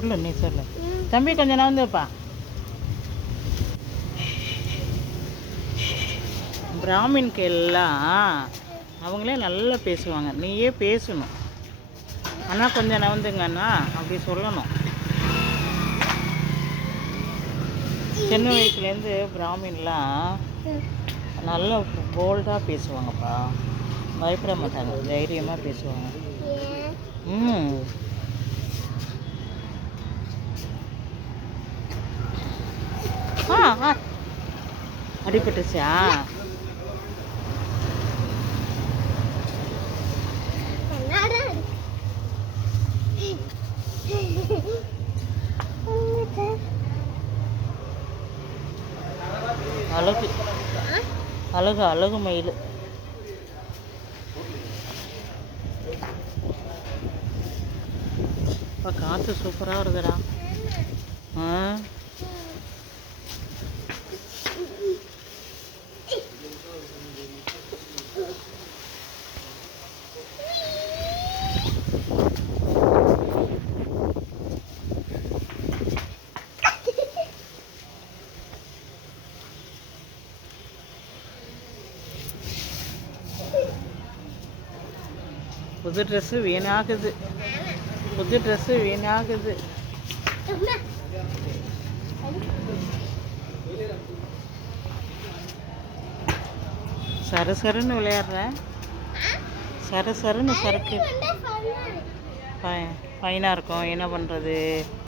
சொல்லு, நீ சொல்லு. தம்பி கொஞ்சம் நகர்ந்துப்பா. பிராமின்க்கு எல்லாம் அவங்களே நல்லா பேசுவாங்க, நீயே பேசணும். ஆனால் கொஞ்சம் நகர்ந்துங்கண்ணா அப்படி சொல்லணும். சின்ன வயசுலேருந்து பிராமின்லாம் நல்லா போல்டாக பேசுவாங்கப்பா, பயப்பட மாட்டாங்க, தைரியமாக பேசுவாங்க. அடிபட்டுச்சா? அழகு அழகு அழகு மயில். இப்போ காற்று சூப்பராக இருக்குடா. புது ட்ரெஸ்ஸு வீணாகுது, புது ட்ரெஸ்ஸு வீணாகுது. சருன்னு விளையாடுறேன், சருன்னு சறுக்கு. ஃபைனாக இருக்கும், என்ன பண்ணுறது?